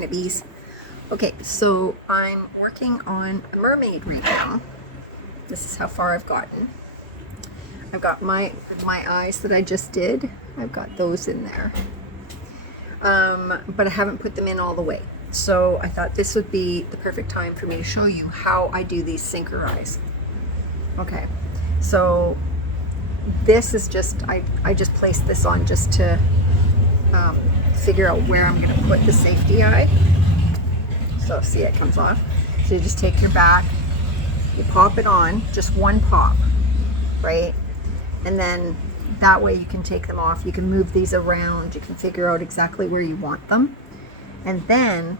Yarn of Bees. Okay, so I'm working on a mermaid right now. This is how far I've gotten. I've got my eyes that I just did. I've got those in there. But I haven't put them in all the way. So I thought this would be the perfect time for me to show you how I do these sinker eyes. Okay, so this is just, I just placed this on just to figure out where I'm going to put the safety eye. So see, it comes off. So you just take your back, you pop it on, just one pop, right? And then that way you can take them off. You can move these around. You can figure out exactly where you want them. And then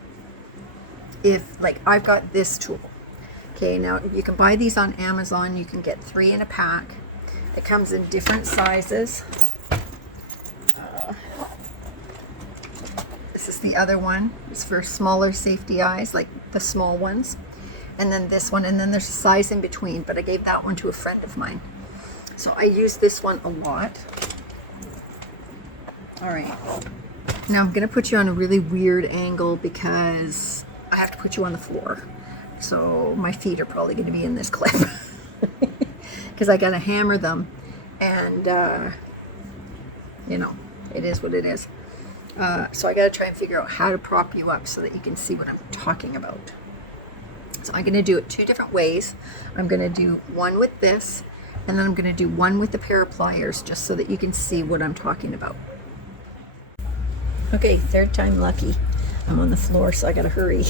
if, like, I've got this tool. Okay, now you can buy these on Amazon. You can get 3 in a pack. It comes in different sizes. This is the other one. It's for smaller safety eyes, like the small ones. And then this one, and then there's a size in between, but I gave that one to a friend of mine. So I use this one a lot. All right. Now I'm going to put you on a really weird angle because I have to put you on the floor. So my feet are probably going to be in this clip because I got to hammer them, and you know, it is what it is. So I got to try and figure out how to prop you up so that you can see what I'm talking about. So I'm going to do it 2 different ways. I'm going to do one with this, and then I'm going to do one with the pair of pliers, just so that you can see what I'm talking about. Okay, 3rd time lucky. I'm on the floor, so I got to hurry.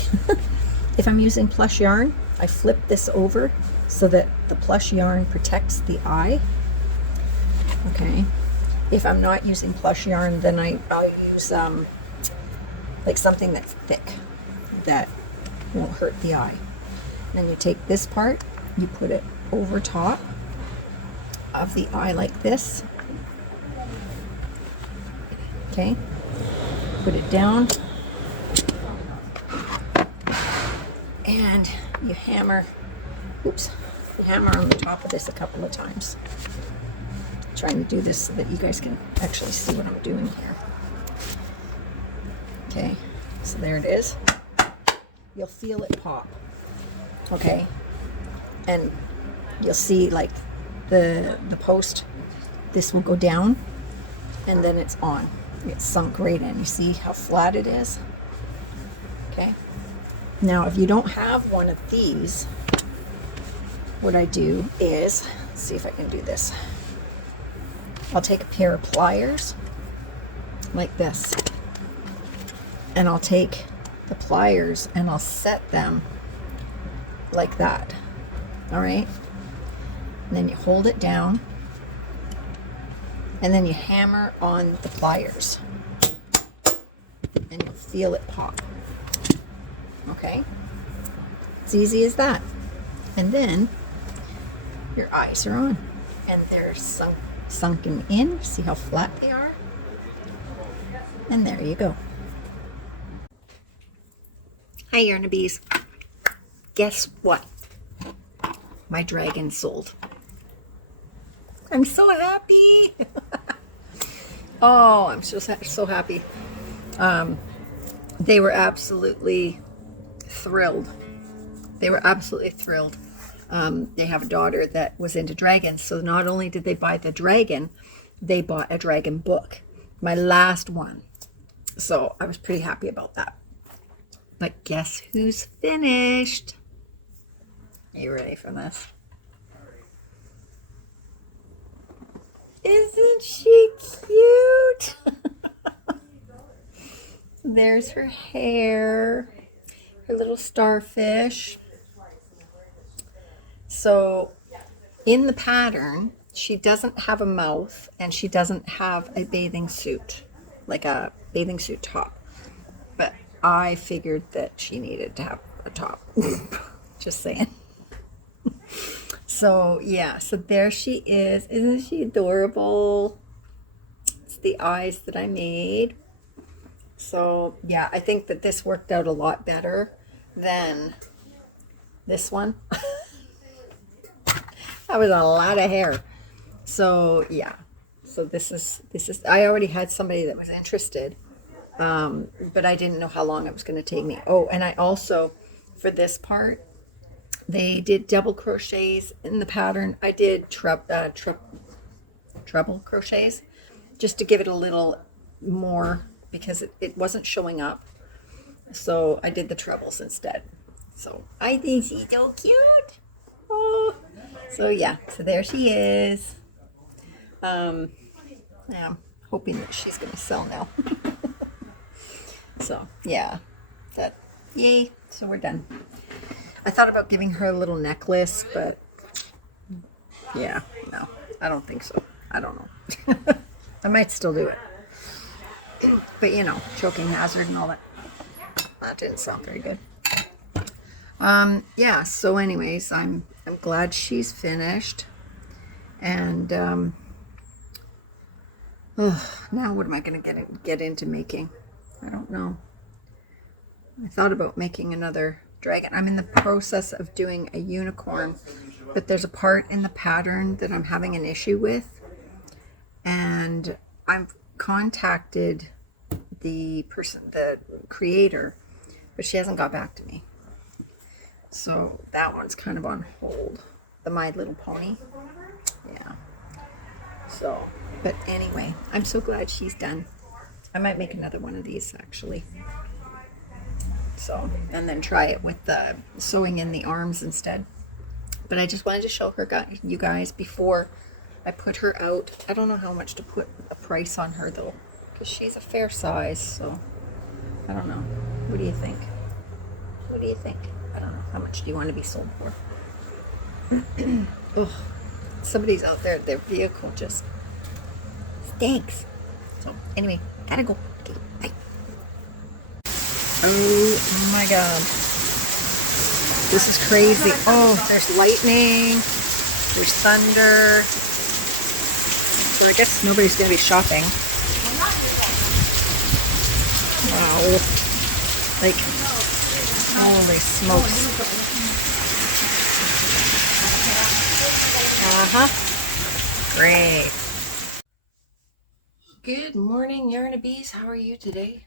If I'm using plush yarn, I flip this over so that the plush yarn protects the eye. Okay. If I'm not using plush yarn, then I'll use like something that's thick that won't hurt the eye. Then you take this part, you put it over top of the eye like this. Okay, put it down, and you hammer. Oops, you hammer on the top of this a couple of times. Trying to do this so that you guys can actually see what I'm doing here. Okay, so there it is. You'll feel it pop. Okay, and you'll see like the post, this will go down, and then it's on. It's sunk right in. You see how flat it is? Okay. Now, if you don't have one of these, what I do is, let's see if I can do this. I'll take a pair of pliers like this, and I'll take the pliers and I'll set them like that. All right, and then you hold it down, and then you hammer on the pliers, and you'll feel it pop. Okay, it's easy as that. And then your eyes are on, and they're sunken in. See how flat they are? And there you go. Hi, Yarn of Bees. Guess what? My dragon sold. I'm so happy. Oh, I'm so happy. They were absolutely thrilled. They were absolutely thrilled. They have a daughter that was into dragons, so not only did they buy the dragon, they bought a dragon book, my last one. So I was pretty happy about that. But guess who's finished? Are you ready for this? Isn't she cute? There's her hair, her little starfish. So in the pattern, she doesn't have a mouth, and she doesn't have a bathing suit, like a bathing suit top. But I figured that she needed to have a top. Just saying. So yeah, so there she is. Isn't she adorable? It's the eyes that I made. So yeah, I think that this worked out a lot better than this one. That was a lot of hair. So yeah, so this is I already had somebody that was interested, But I didn't know how long it was going to take me. Oh, and I also, for this part, they did double crochets in the pattern. I did treble crochets just to give it a little more because it wasn't showing up. So I did the trebles instead. So I think she's so cute. Oh, so yeah, so there she is. Yeah, I'm hoping that she's going to sell now. So yeah, yay. So we're done. I thought about giving her a little necklace, but yeah, no, I don't think so. I don't know. I might still do it. But you know, choking hazard and all that. That didn't sound very good. Yeah, so anyways, I'm glad she's finished. And now what am I going to get into making? I don't know. I thought about making another dragon. I'm in the process of doing a unicorn, but there's a part in the pattern that I'm having an issue with. And I've contacted the creator, but she hasn't got back to me. So that one's kind of on hold. The My Little Pony. Yeah. So, but anyway, I'm so glad she's done. I might make another one of these actually. So, and then try it with the sewing in the arms instead. But I just wanted to show her, you guys, before I put her out. I don't know how much to put a price on her though, because she's a fair size. So I don't know. What do you think? What do you think? I don't know. How much do you want to be sold for? Oh, somebody's out there. Their vehicle just stinks. So anyway, gotta go. Okay, bye. Oh my God. This is crazy. Oh, there's lightning. There's thunder. So I guess nobody's going to be shopping. Wow. Like, holy smokes. Great. Good morning, Yarnabees. How are you today?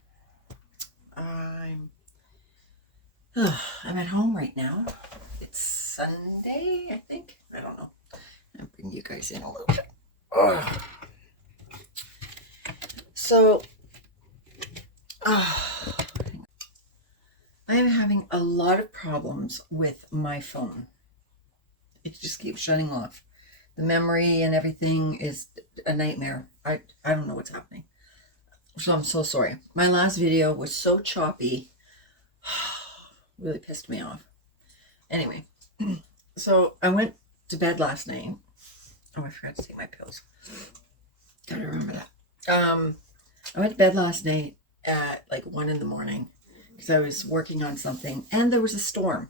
I'm at home right now. It's Sunday, I think. I don't know. I'll bring you guys in a little bit. So, I am having a lot of problems with my phone. It just keeps shutting off. The memory and everything is a nightmare. I don't know what's happening. So I'm so sorry. My last video was so choppy. Really pissed me off. Anyway, so I went to bed last night. Oh, I forgot to take my pills. Gotta remember that. I went to bed last night at like 1 in.the.morning because I was working on something and there was a storm.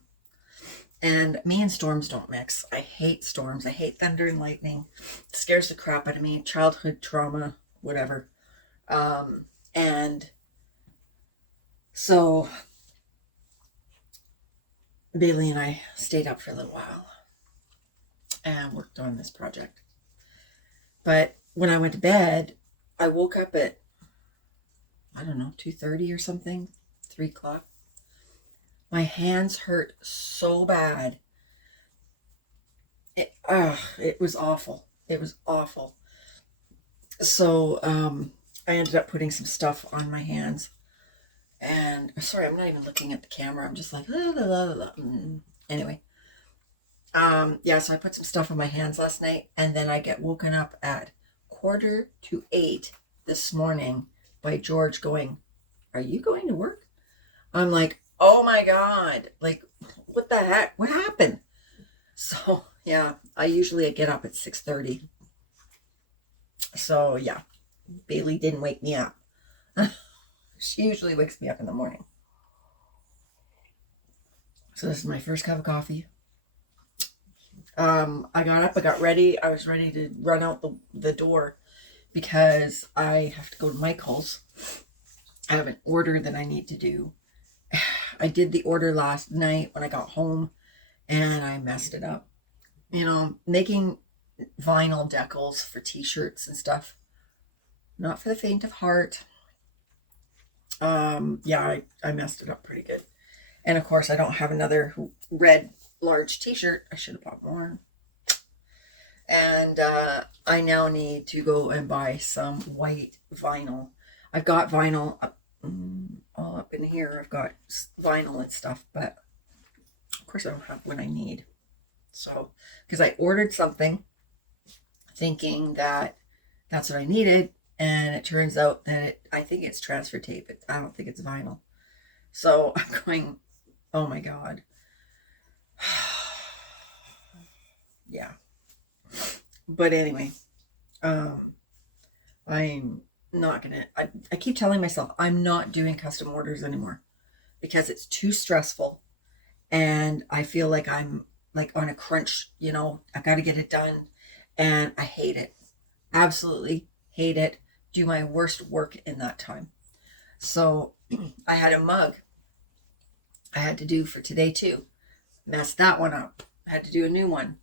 And me and storms don't mix. I hate storms. I hate thunder and lightning. It scares the crap out of me. Childhood trauma, whatever. And so Bailey and I stayed up for a little while and worked on this project. But when I went to bed, I woke up at, I don't know, 2:30 or something, 3 o'clock. My hands hurt so bad. It was awful. It was awful. So I ended up putting some stuff on my hands. And sorry, I'm not even looking at the camera. I'm just like, la, la, la, la. Anyway. Yeah, so I put some stuff on my hands last night. And then I get woken up at 7:45 this morning by George going, "Are you going to work?" I'm like, oh my God, like, what the heck? What happened? So, yeah, I usually get up at 6:30. So, yeah, Bailey didn't wake me up. She usually wakes me up in the morning. So this is my first cup of coffee. I got up, I got ready. I was ready to run out the door because I have to go to Michael's. I have an order that I need to do. I did the order last night when I got home and I messed it up. You know, making vinyl decals for t-shirts and stuff, not for the faint of heart. Yeah, I messed it up pretty good. And of course, I don't have another red large t-shirt. I should have bought more. And I now need to go and buy some white vinyl. I've got vinyl up, all up in here. I've got vinyl and stuff, but of course I don't have what I need. So, because I ordered something thinking that that's what I needed, and it turns out that I think it's transfer tape. I don't think it's vinyl. So I'm going, oh my God. Yeah. But anyway, I'm not gonna, I keep telling myself I'm not doing custom orders anymore because it's too stressful, and I feel like I'm like on a crunch, I got to get it done, and I hate it. Absolutely hate it. Do my worst work in that time. So I had a mug I had to do for today too. Messed that one up. I had to do a new one.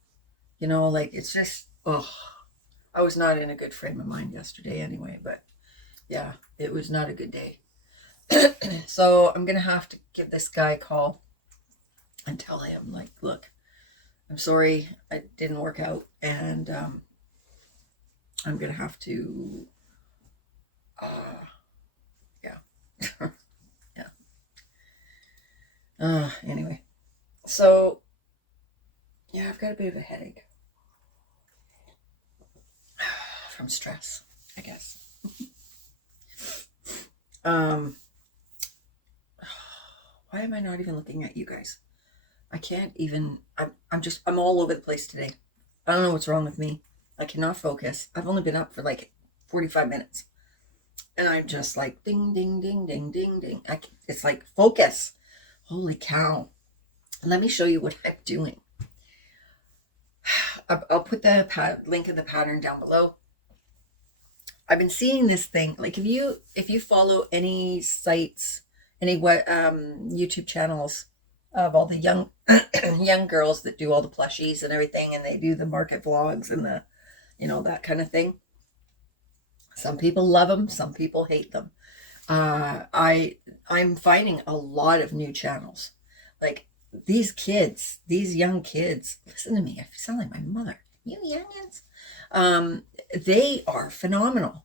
Like it's just, I was not in a good frame of mind yesterday anyway, but yeah, it was not a good day. So I'm going to have to give this guy a call and tell him, like, look, I'm sorry it didn't work out, and I'm going to have to, yeah. Yeah. Anyway, so yeah, I've got a bit of a headache from stress, I guess. Why am I not even looking at you guys? I can't even, I'm all over the place today. I don't know what's wrong with me. I cannot focus. I've only been up for like 45 minutes. And I'm just like, ding, ding, ding, ding, ding, ding. It's like, focus. Holy cow. Let me show you what I'm doing. I'll put the link of the pattern down below. I've been seeing this thing. Like if you follow any sites, any YouTube channels of all the young young girls that do all the plushies and everything, and they do the market vlogs and the that kind of thing. Some people love them, some people hate them. I'm finding a lot of new channels. Like these young kids, listen to me, I sound like my mother. You youngins. They are phenomenal.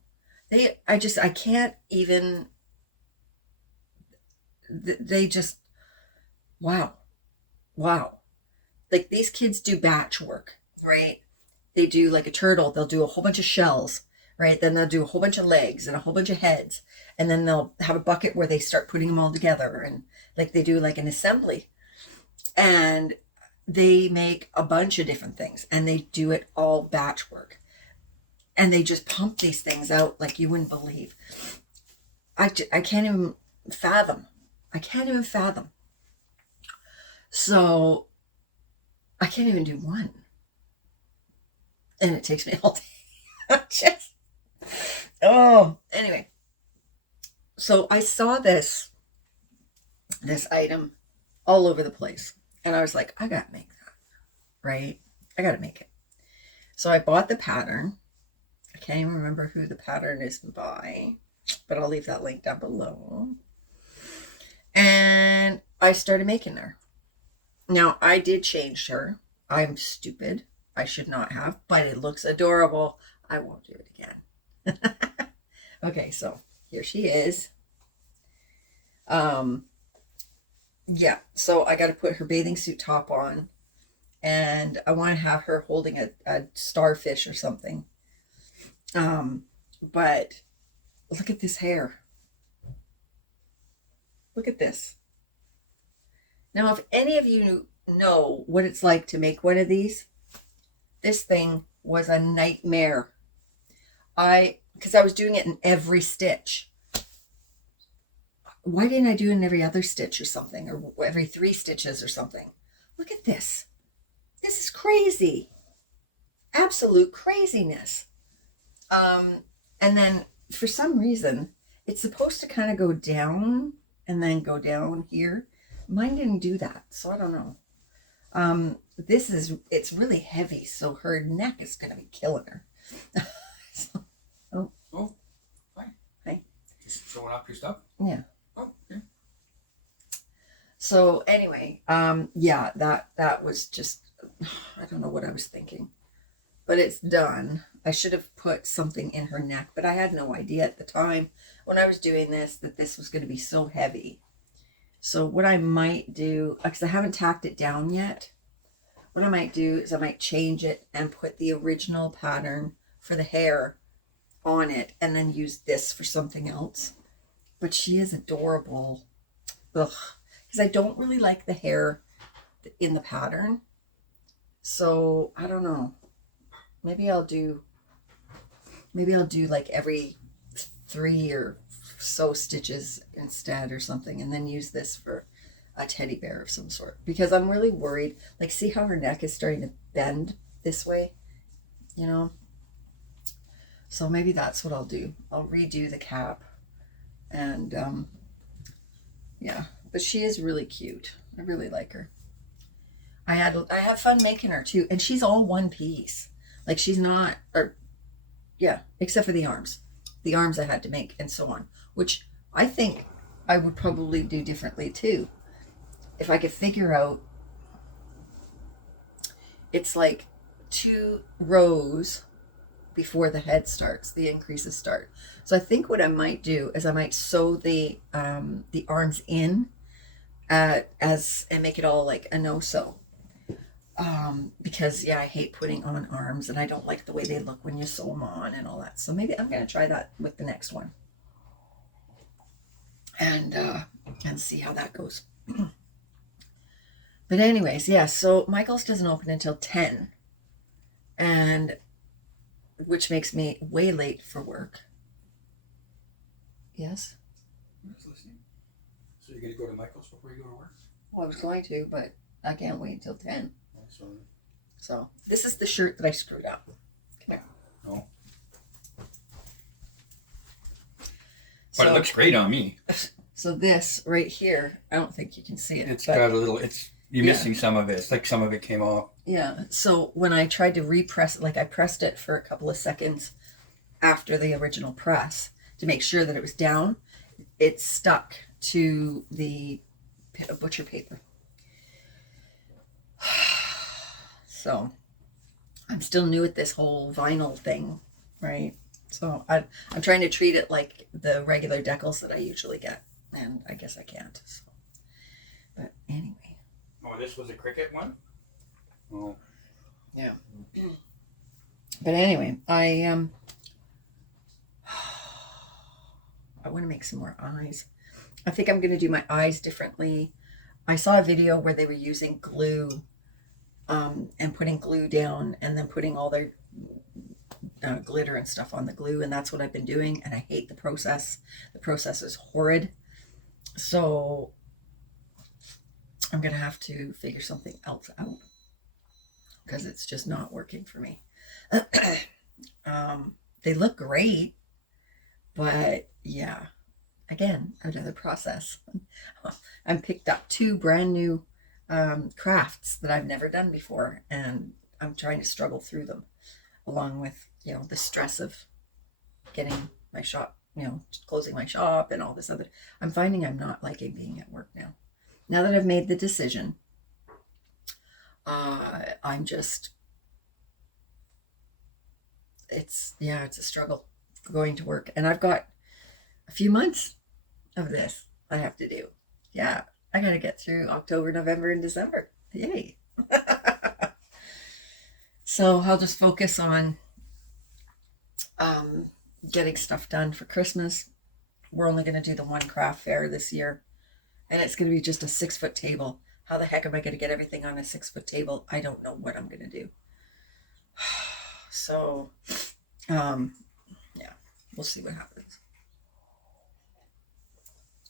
I can't even, they just, wow. Like these kids do batch work, right? They do like a turtle. They'll do a whole bunch of shells, right? Then they'll do a whole bunch of legs and a whole bunch of heads. And then they'll have a bucket where they start putting them all together. And like they do like an assembly. And they make a bunch of different things. And they do it all batch work. And they just pump these things out like you wouldn't believe. I can't even fathom. So I can't even do one. And it takes me all day. Anyway. So I saw this item all over the place. And I was like, I got to make that, right? I got to make it. So I bought the pattern. I can't even remember who the pattern is by, but I'll leave that link down below. And I started making her. Now, I did change her. I'm stupid. I should not have, but it looks adorable. I won't do it again. Okay, so here she is. Yeah, so I got to put her bathing suit top on, and I want to have her holding a starfish or something. But look at this hair. Look at this. Now, if any of you know what it's like to make one of these, this thing was a nightmare. Because I was doing it in every stitch. Why didn't I do it in every other stitch or something, or every 3 stitches or something? Look at this. This is crazy. Absolute craziness. And then for some reason, it's supposed to kind of go down and then go down here. Mine didn't do that, so I don't know. It's really heavy, so her neck is going to be killing her. So, hi. Hi. Just showing off your stuff? Yeah. So anyway, yeah, that was just, I don't know what I was thinking, but it's done. I should have put something in her neck, but I had no idea at the time when I was doing this that this was going to be so heavy. So what I might do, because I haven't tacked it down yet, what I might do is I might change it and put the original pattern for the hair on it and then use this for something else. But she is adorable. Ugh. Because I don't really like the hair in the pattern. So I don't know. Maybe I'll do like every 3 or so stitches instead or something, and then use this for a teddy bear of some sort, because I'm really worried. Like, see how her neck is starting to bend this way, you know? So maybe that's what I'll do. I'll redo the cap, and yeah, but she is really cute. I really like her. I had fun making her too, and she's all one piece. Like, she's not, or yeah, except for the arms. The arms I had to make and so on, which I think I would probably do differently too. If I could figure out, it's like 2 rows before the head starts, the increases start. So I think what I might do is I might sew the arms in and make it all like a no-sew. Because yeah, I hate putting on arms, and I don't like the way they look when you sew them on and all that. So maybe I'm gonna try that with the next one, and see how that goes. But anyways, yeah. So Michael's doesn't open until 10, and which makes me way late for work. Yes. I was listening. So you're gonna go to Michael's before you go to work? Well, I was going to, but I can't wait until 10. Oh, so this is the shirt that I screwed up. Come here. Oh. But it looks great on me. So this right here, I don't think you can see it. It's got a little, you're missing some of it. It's like some of it came off. Yeah. So when I tried to repress, like I pressed it for a couple of seconds after the original press to make sure that it was down, it stuck to the butcher paper. So I'm still new at this whole vinyl thing, right? So I'm trying to treat it like the regular decals that I usually get, and I guess I can't. So. But anyway. Oh, this was a Cricut one? Oh. Yeah. But anyway, I want to make some more eyes. I think I'm going to do my eyes differently. I saw a video where they were using glue and putting glue down and then putting all their glitter and stuff on the glue, and that's what I've been doing, and I hate the process. The process is horrid. So I'm going to have to figure something else out because it's just not working for me. They look great, but yeah, again, another process. I picked up 2 brand new crafts that I've never done before, and I'm trying to struggle through them, along with, you know, the stress of getting my shop, you know, closing my shop and all this other. I'm finding I'm not liking being at work now. Now that I've made the decision, I'm just, it's a struggle going to work, and I've got a few months of this I have to do. Yeah, I got to get through October, November, and December. Yay. So I'll just focus on getting stuff done for Christmas. We're only going to do the one craft fair this year, and it's going to be just a 6-foot table. How the heck am I going to get everything on a 6-foot table? I don't know what I'm going to do. So, yeah, we'll see what happens.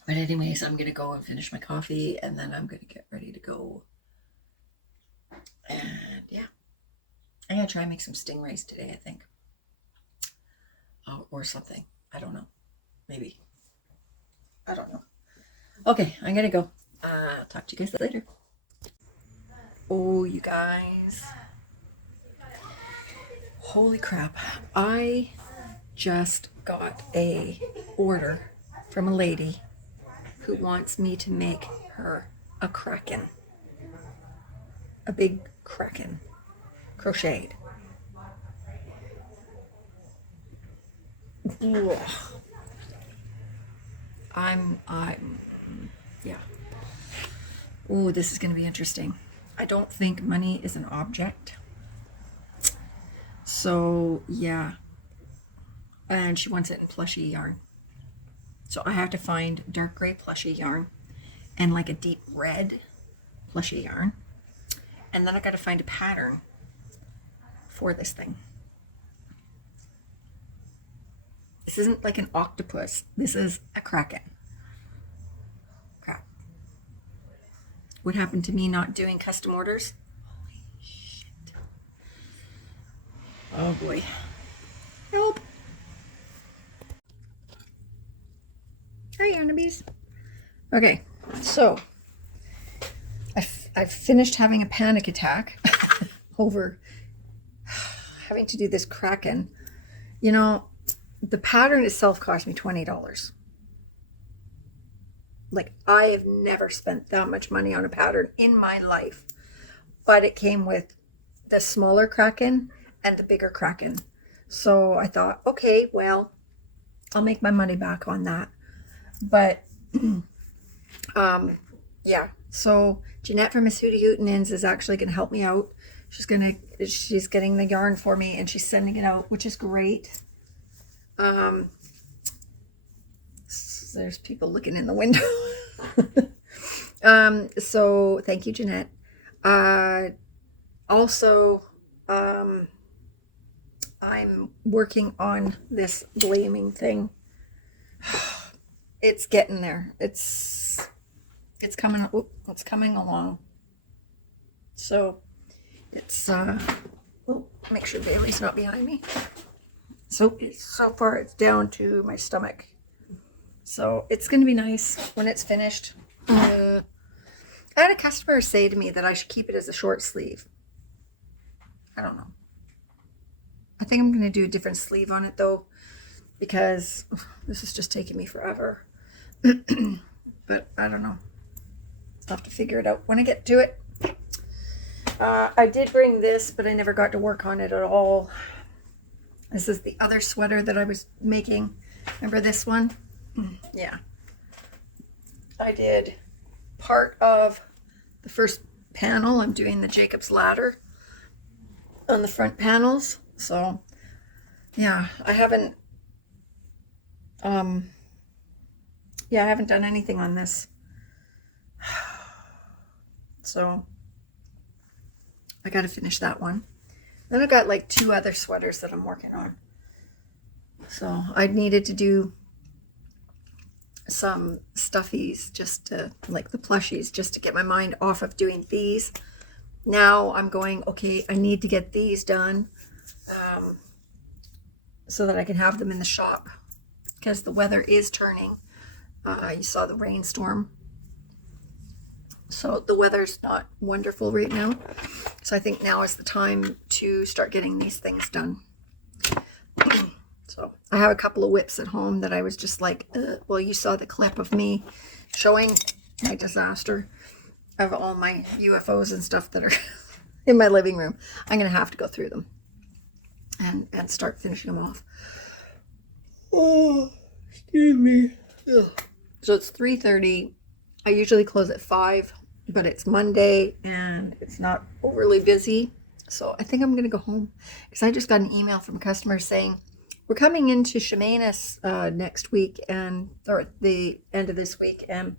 But anyways, I'm going to go and finish my coffee, and then I'm going to get ready to go. And yeah, I'm going to try and make some stingrays today, I think. Or something. I don't know. Maybe. I don't know. Okay, I'm going to go. Talk to you guys later. Oh, you guys. Holy crap. I just got a order from a lady who wants me to make her a Kraken. A big Kraken. Crocheted. Ugh. Yeah. Ooh, this is going to be interesting. I don't think money is an object. So, yeah. And she wants it in plushy yarn. So I have to find dark gray plushy yarn and like a deep red plushy yarn. And then I got to find a pattern for this thing. This isn't like an octopus. This is a Kraken. Crap. What happened to me not doing custom orders? Holy shit. Oh boy. Help. Hi, Yarnabees. Okay, so I've finished having a panic attack over having to do this Kraken. You know, the pattern itself cost me $20. Like, I have never spent that much money on a pattern in my life. But it came with the smaller Kraken and the bigger Kraken. So I thought, okay, well, I'll make my money back on that. But, yeah. So Jeanette from Miss Hootie Hootenins is actually going to help me out. She's getting the yarn for me and she's sending it out, which is great. There's people looking in the window. So thank you, Jeanette. Also, I'm working on this blaming thing. It's getting there. It's coming. It's coming along. So it's make sure Bailey's not behind me. So far it's down to my stomach. So it's going to be nice when it's finished. I had a customer say to me that I should keep it as a short sleeve. I don't know. I think I'm going to do a different sleeve on it though, because this is just taking me forever. But I don't know. I'll have to figure it out when I get to it. I did bring this, but I never got to work on it at all. This is the other sweater that I was making. Remember this one? Yeah. I did part of the first panel. I'm doing the Jacob's ladder on the front panels. So, yeah, I haven't done anything on this. So, I got to finish that one. Then I got like 2 other sweaters that I'm working on. So, I needed to do some stuffies, just to, like the plushies, just to get my mind off of doing these. Now I'm going, okay, I need to get these done so that I can have them in the shop, because the weather is turning. You saw the rainstorm. So the weather's not wonderful right now. So I think now is the time to start getting these things done. So I have a couple of whips at home that I was just like, well, you saw the clip of me showing my disaster of all my UFOs and stuff that are in my living room. I'm going to have to go through them and start finishing them off. Oh, excuse me. Ugh. So it's 3:30. I usually close at 5, but it's Monday and it's not overly busy. So I think I'm going to go home, because I just got an email from a customer saying, we're coming into Shemanis next week, or at the end of this week, and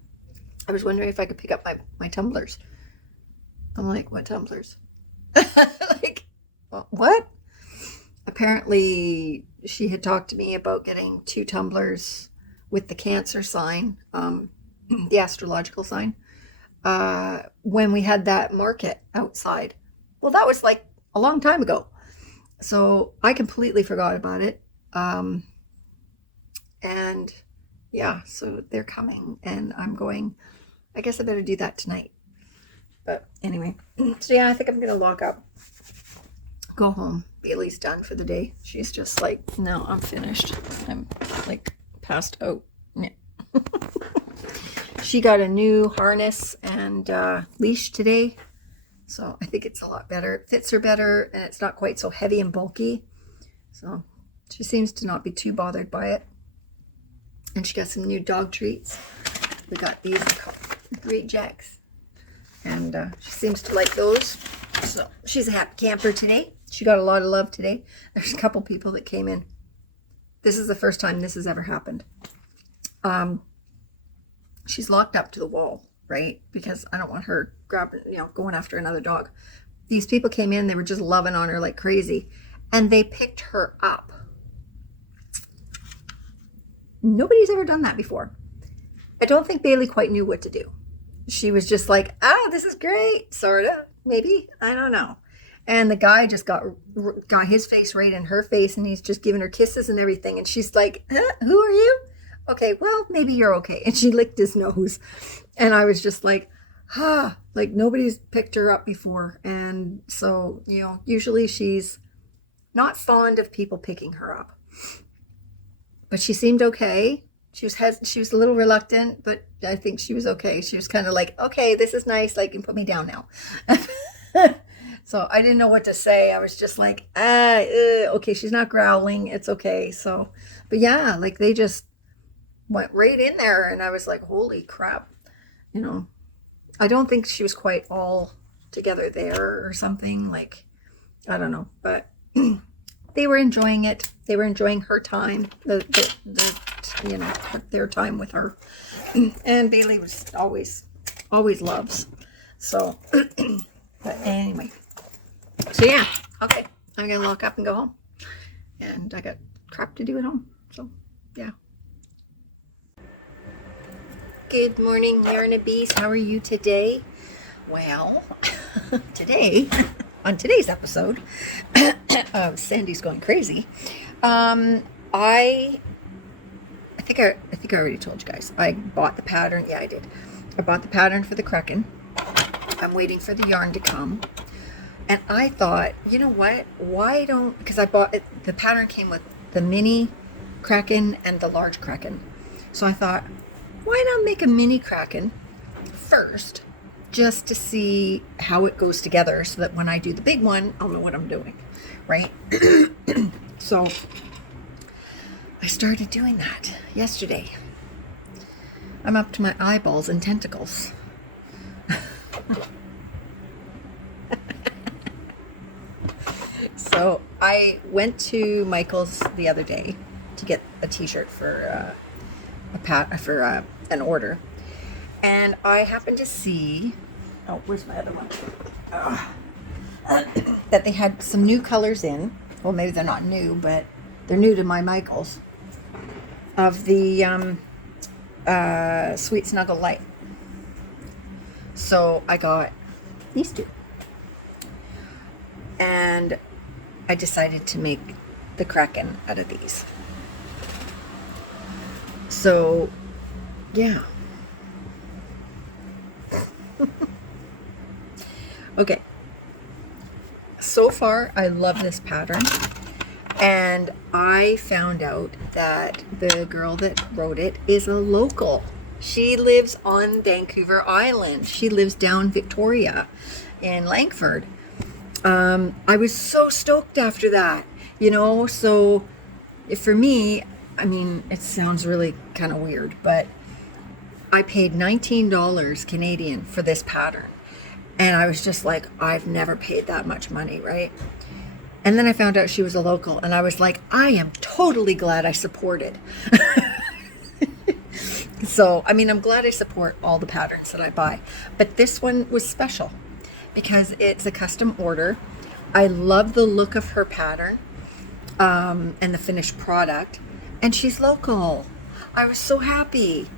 I was wondering if I could pick up my tumblers. I'm like, what tumblers? Like, what? Apparently, she had talked to me about getting 2 tumblers with the Cancer sign, the astrological sign, when we had that market outside. Well, that was like a long time ago. So I completely forgot about it. And yeah, so they're coming and I'm going, I guess I better do that tonight. But anyway, so yeah, I think I'm going to lock up, go home. Bailey's done for the day. She's just like, no, I'm finished. I'm like passed out. Yeah. She got a new harness and leash today. So I think it's a lot better. It fits her better and it's not quite so heavy and bulky. So she seems to not be too bothered by it. And she got some new dog treats. We got these Great Jacks. And she seems to like those. So she's a happy camper today. She got a lot of love today. There's a couple people that came in. This is the first time this has ever happened. She's locked up to the wall, right? Because I don't want her grabbing, going after another dog. These people came in, they were just loving on her like crazy. And they picked her up. Nobody's ever done that before. I don't think Bailey quite knew what to do. She was just like, this is great, sort of, maybe, I don't know. And the guy just got his face right in her face, and he's just giving her kisses and everything. And she's like, who are you? Okay, well, maybe you're okay. And she licked his nose. And I was just like, like nobody's picked her up before. And so, usually she's not fond of people picking her up. But she seemed okay. She was a little reluctant, but I think she was okay. She was kind of like, okay, this is nice. Like, you can put me down now. So I didn't know what to say. I was just like, okay, she's not growling. It's okay. So, but yeah, like they just went right in there. And I was like, holy crap. I don't think she was quite all together there or something. Like, I don't know. But they were enjoying it. They were enjoying her time, their time with her. And Bailey was always loves. So, but anyway. So yeah, okay. I'm going to lock up and go home. And I got crap to do at home. So, yeah. Good morning, Yarna Bees. How are you today? Well, on today's episode of Sandy's Going Crazy, I think I already told you guys. I bought the pattern. Yeah, I did. I bought the pattern for the Kraken. I'm waiting for the yarn to come. And I thought, you know what? Why don't... Because I bought it, the pattern came with the mini Kraken and the large Kraken. So I thought, why not make a mini Kraken first, just to see how it goes together, so that when I do the big one, I'll know what I'm doing, right? So I started doing that yesterday. I'm up to my eyeballs and tentacles. So I went to Michael's the other day to get a t-shirt for an order, and I happened to see, where's my other one? That they had some new colors in. Well, maybe they're not new, but they're new to my Michael's, of the Sweet Snuggle Light. So I got these two, and I decided to make the Kraken out of these. So, yeah. Okay. So far, I love this pattern. And I found out that the girl that wrote it is a local. She lives on Vancouver Island. She lives down Victoria in Langford. I was so stoked after that, so for me, I mean, it sounds really kind of weird, but I paid $19 Canadian for this pattern. And I was just like, I've never paid that much money, right? And then I found out she was a local, and I was like, I am totally glad I supported. So, I mean, I'm glad I support all the patterns that I buy, but this one was special because it's a custom order. I love the look of her pattern, and the finished product. And she's local. I was so happy.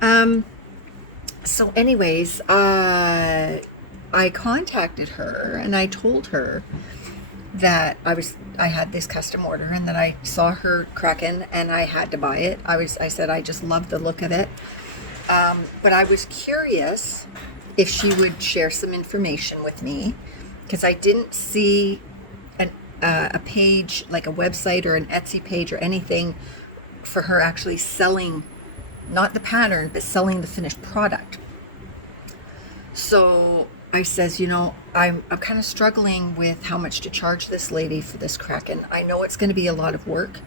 So anyways, I contacted her and I told her that I had this custom order and that I saw her Kraken and I had to buy it. I said I just loved the look of it. But I was curious if she would share some information with me, because I didn't see a page, like a website or an Etsy page or anything for her actually selling not the pattern, but selling the finished product. So I says, you know, I'm kind of struggling with how much to charge this lady for this Kraken. I know it's going to be a lot of work.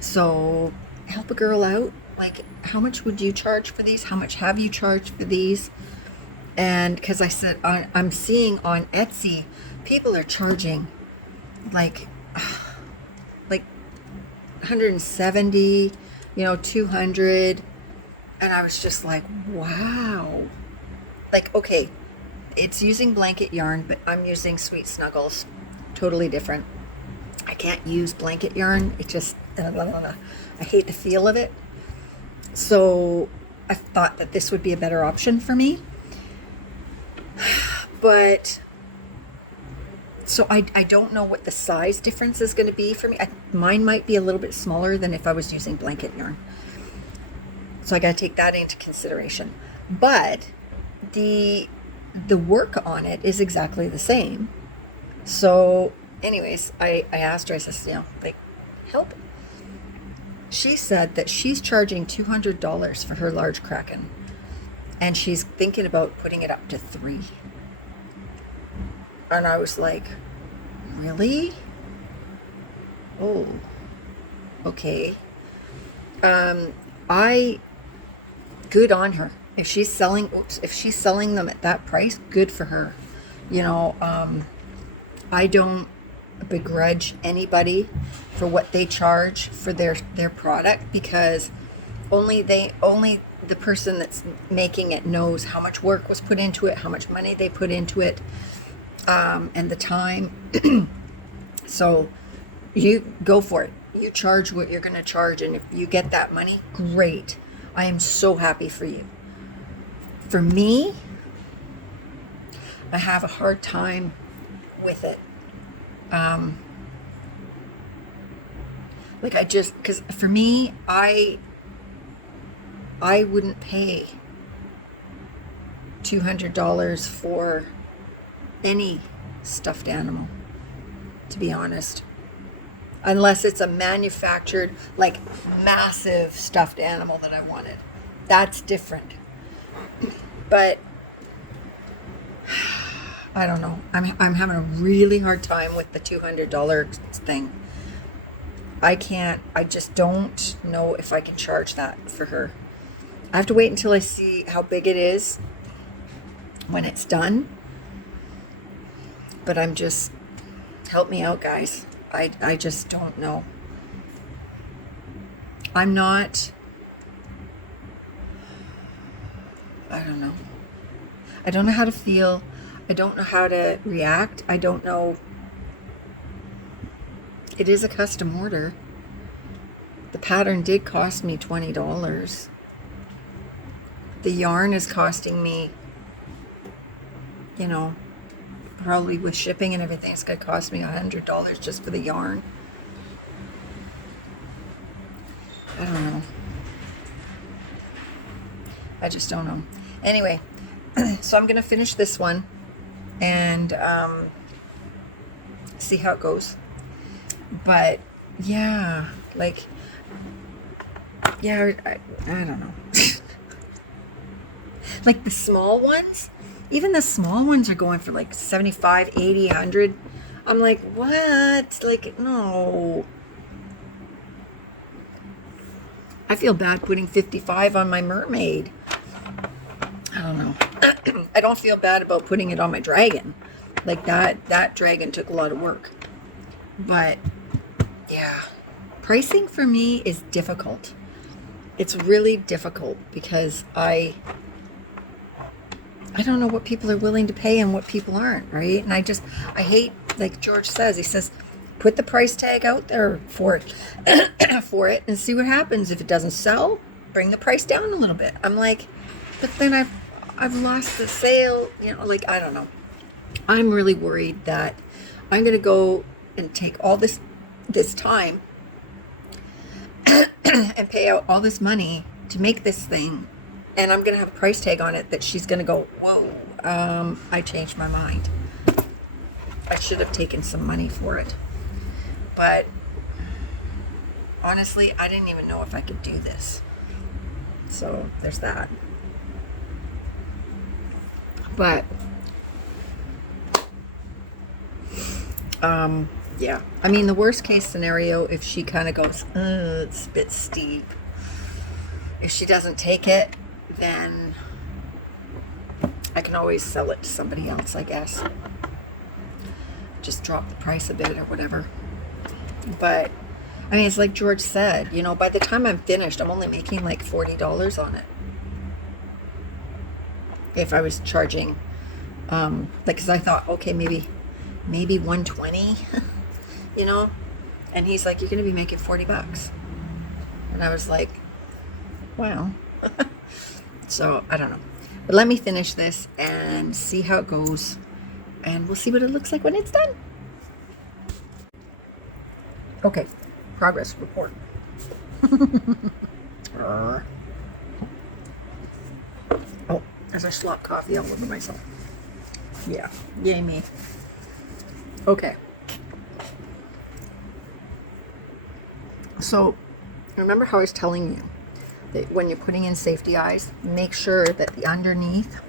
So help a girl out. Like, how much would you charge for these? How much have you charged for these? And because I said, I'm seeing on Etsy, people are charging like 170, you know, 200. And I was just like, wow. Like, okay, it's using blanket yarn, but I'm using Sweet Snuggles. Totally different. I can't use blanket yarn. It just, I hate the feel of it. So I thought that this would be a better option for me. But, so I don't know what the size difference is going to be for me. Mine might be a little bit smaller than if I was using blanket yarn. So I got to take that into consideration. But the work on it is exactly the same. So anyways, I asked her, I said, you know, like, help. She said that she's charging $200 for her large Kraken, and she's thinking about putting it up to $300. And I was like, really? Oh, okay. Good on her. If she's selling them at that price, good for her. You know, I don't begrudge anybody for what they charge for their product, because only the person that's making it knows how much work was put into it, how much money they put into it, and the time. So you go for it. You charge what you're going to charge, and if you get that money, great. I am so happy for you. For me, I have a hard time with it. Like, because for me, I wouldn't pay $200 for any stuffed animal, to be honest. Unless it's a manufactured, like, massive stuffed animal that I wanted. That's different. But I don't know. I'm having a really hard time with the $200 thing. I just don't know if I can charge that for her. I have to wait until I see how big it is when it's done. But help me out, guys. I just don't know. I don't know. I don't know how to feel. I don't know how to react. I don't know. It is a custom order. The pattern did cost me $20. The yarn is costing me, you know, probably with shipping and everything, it's going to cost me $100 just for the yarn. I don't know. I just don't know. Anyway, so I'm going to finish this one and see how it goes. But yeah, like, yeah, I don't know. Like the small ones, even the small ones are going for like 75, 80, 100. I'm like, what? Like, no. I feel bad putting 55 on my Mermaid. I don't know. I don't feel bad about putting it on my Dragon. Like that Dragon took a lot of work. But yeah, pricing for me is difficult. It's really difficult because I don't know what people are willing to pay and what people aren't, right? And I hate, like George says, he says, put the price tag out there for it, and see what happens. If it doesn't sell, bring the price down a little bit. I'm like, but then I've lost the sale, you know, like, I don't know. I'm really worried that I'm going to go and take all this time and pay out all this money to make this thing, and I'm going to have a price tag on it that she's going to go, whoa, I changed my mind. I should have taken some money for it. But honestly, I didn't even know if I could do this. So there's that. But yeah, I mean, the worst case scenario, if she kind of goes, it's a bit steep, if she doesn't take it, then I can always sell it to somebody else, I guess. Just drop the price a bit or whatever. But I mean, it's like George said, you know, by the time I'm finished, I'm only making like $40 on it. If I was charging, like, because I thought, okay, maybe 120, you know, and he's like, you're going to be making $40. And I was like, wow. So I don't know, but let me finish this and see how it goes, and we'll see what it looks like when it's done. Okay, progress report. Oh, as I slop coffee all over myself. Yeah, yay me. Okay. So, remember how I was telling you that when you're putting in safety eyes, make sure that the underneath,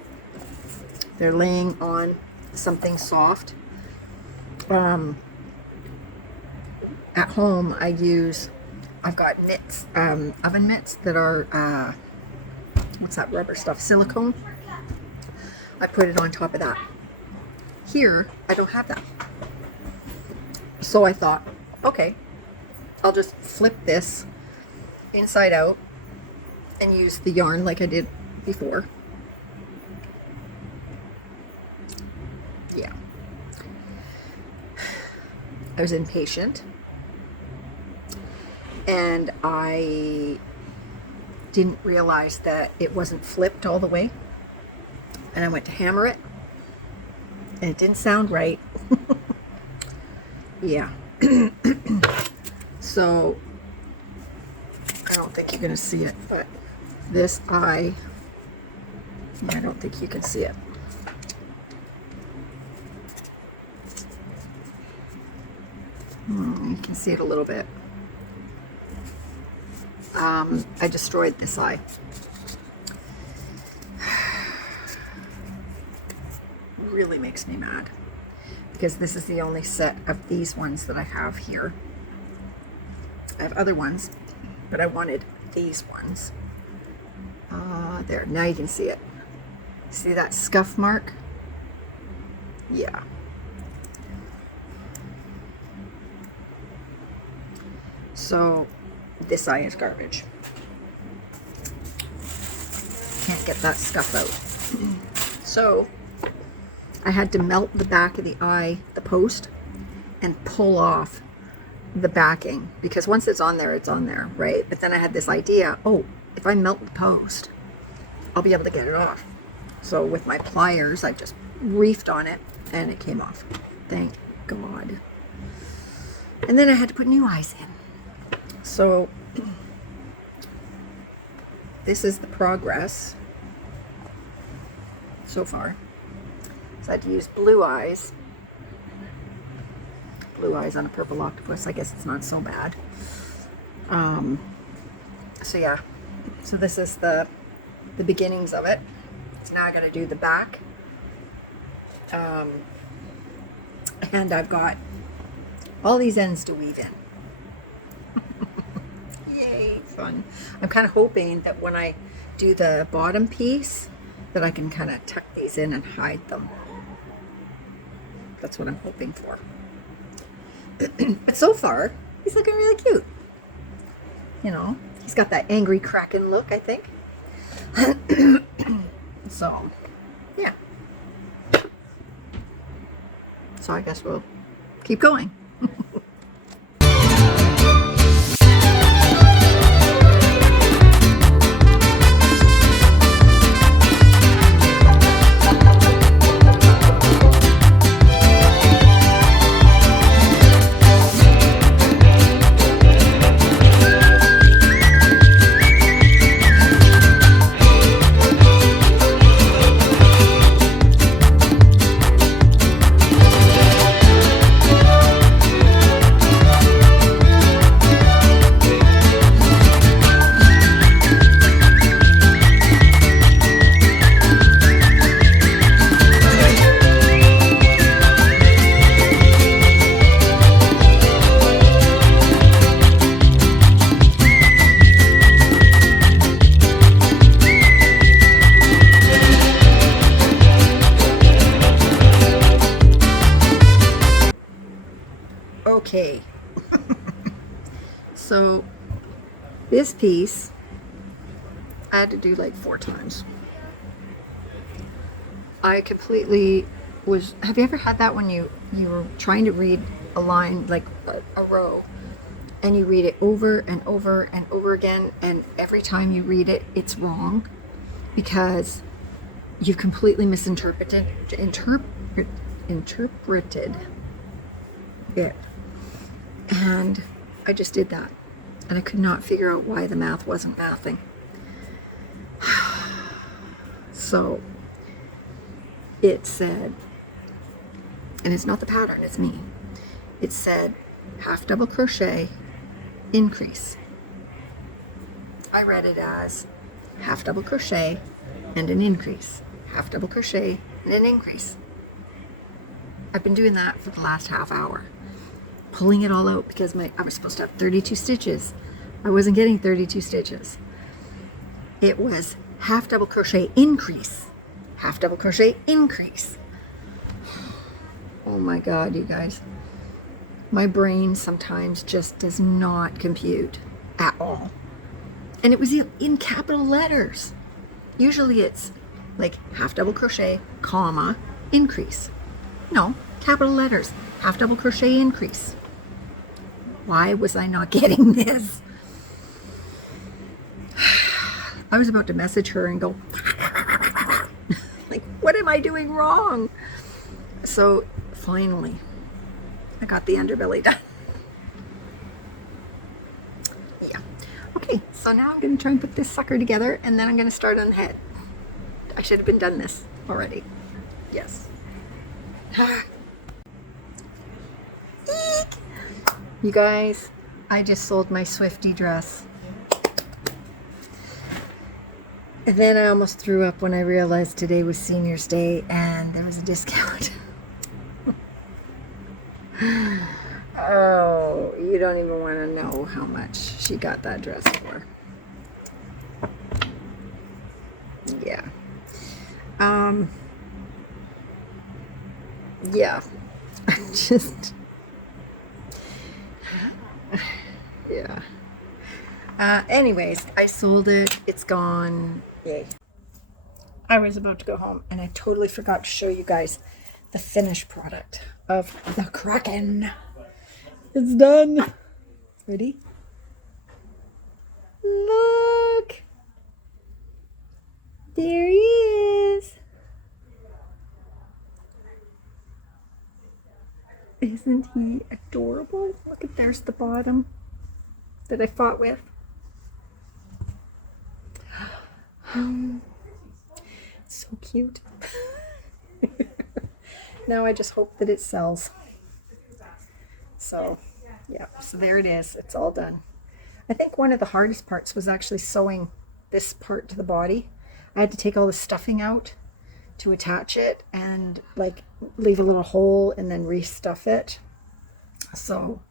they're laying on something soft. At home, I've got mitts, oven mitts that are, what's that rubber stuff? Silicone. I put it on top of that. Here, I don't have that. So I thought, okay, I'll just flip this inside out and use the yarn like I did before. Yeah. I was impatient. And I didn't realize that it wasn't flipped all the way. And I went to hammer it. And it didn't sound right. Yeah. So, I don't think you're going to see it. But this eye, I don't think you can see it. You can see it a little bit. I destroyed this eye. Really makes me mad, because this is the only set of these ones that I have here. I have other ones, but I wanted these ones. There, now you can see it. See that scuff mark? Yeah. So this eye is garbage. Can't get that scuff out. So I had to melt the back of the eye, the post, and pull off the backing, because once it's on there, right? But then I had this idea, oh, if I melt the post, I'll be able to get it off. So with my pliers, I just reefed on it and it came off. Thank God. And then I had to put new eyes in. So this is the progress so far. So I had to use blue eyes. Blue eyes on a purple octopus. I guess it's not so bad. So yeah. So this is the beginnings of it. So now I got to do the back. And I've got all these ends to weave in. Yay, fun. I'm kind of hoping that when I do the bottom piece, that I can kind of tuck these in and hide them. That's what I'm hoping for. But so far, he's looking really cute. You know, he's got that angry Kraken look, I think. So, yeah. So I guess we'll keep going. This piece, I had to do like 4 times. I completely was, have you ever had that when you were trying to read a line, like a row, and you read it over and over and over again, and every time you read it, it's wrong because you've completely misinterpreted interpreted it. And I just did that, and I could not figure out why the math wasn't mathing. So it said, and it's not the pattern, it's me. It said half double crochet, increase. I read it as half double crochet and an increase, half double crochet and an increase. I've been doing that for the last half hour, pulling it all out because I was supposed to have 32 stitches. I wasn't getting 32 stitches. It was half double crochet increase, half double crochet increase. Oh my God, you guys. My brain sometimes just does not compute at all. And it was in capital letters. Usually it's like half double crochet, comma, increase. No, capital letters, half double crochet increase. Why was I not getting this? I was about to message her and go, like, what am I doing wrong? So finally, I got the underbelly done. Yeah. Okay, so now I'm going to try and put this sucker together, and then I'm going to start on the head. I should have been done this already. Yes. Eek! You guys, I just sold my Swifty dress. And then I almost threw up when I realized today was Senior's Day and there was a discount. Oh, you don't even want to know how much she got that dress for. Yeah. Yeah. Just... yeah. Anyways, I sold it. It's gone. Yay. I was about to go home and I totally forgot to show you guys the finished product of the Kraken. It's done. Ready? Look. There he is. Isn't he adorable? Look at, there's the bottom that I fought with. So cute. Now I just hope that it sells. So, yeah, so there it is. It's all done. I think one of the hardest parts was actually sewing this part to the body. I had to take all the stuffing out to attach it and like leave a little hole and then restuff it. So,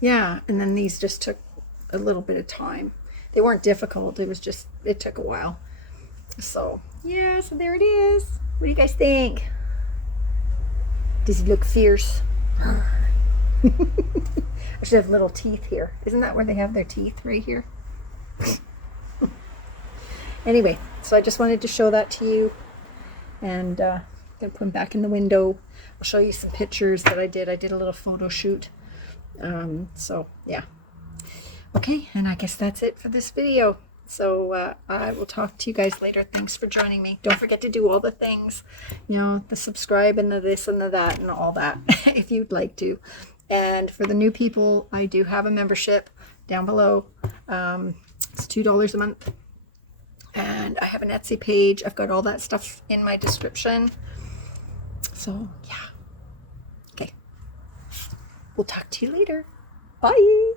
yeah, and then these just took a little bit of time. They weren't difficult. It was just, it took a while. So, yeah, so there it is. What do you guys think? Does he look fierce? I should have little teeth here. Isn't that where they have their teeth? Right here? Anyway, so I just wanted to show that to you. And I'm going to put them back in the window. I'll show you some pictures that I did. I did a little photo shoot. So, yeah. Okay, and I guess that's it for this video. So I will talk to you guys later. Thanks for joining me. Don't forget to do all the things, you know, the subscribe and the this and the that and all that if you'd like to. And for the new people, I do have a membership down below. It's $2 a month. And I have an Etsy page. I've got all that stuff in my description. So, yeah. Okay. We'll talk to you later. Bye.